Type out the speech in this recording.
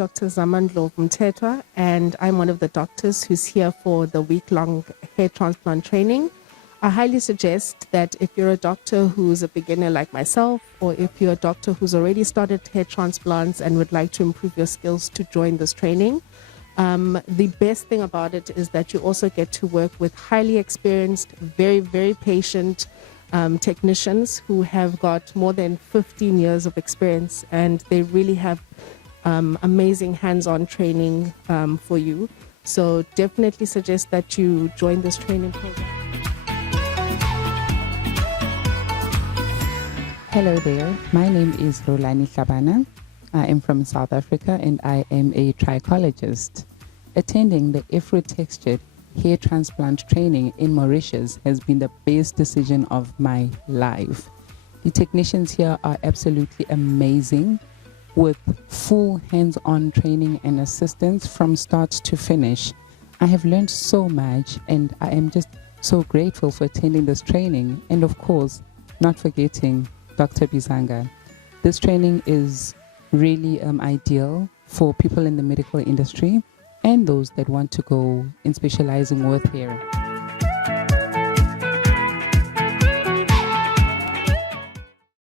Dr. Zamba Ndlovu-Mtheha, and I'm one of the doctors who's here for the week-long hair transplant training. I highly suggest that if you're a doctor who's a beginner like myself, or if you're a doctor who's already started hair transplants and would like to improve your skills, to join this training. The best thing about it is that you also get to work with highly experienced, very, very patient technicians who have got more than 15 years of experience, and they really have amazing hands-on training for you. So definitely suggest that you join this training program. Hello there, my name is Rolani Hlabana. I am from South Africa and I am a trichologist. Attending the IHRA textured hair transplant training in Mauritius has been the best decision of my life. The technicians here are absolutely amazing, with full hands-on training and assistance from start to finish. I have learned so much and I am just so grateful for attending this training, and of course, not forgetting Dr. Bizanga. This training is really ideal for people in the medical industry and those that want to go in specializing with hair.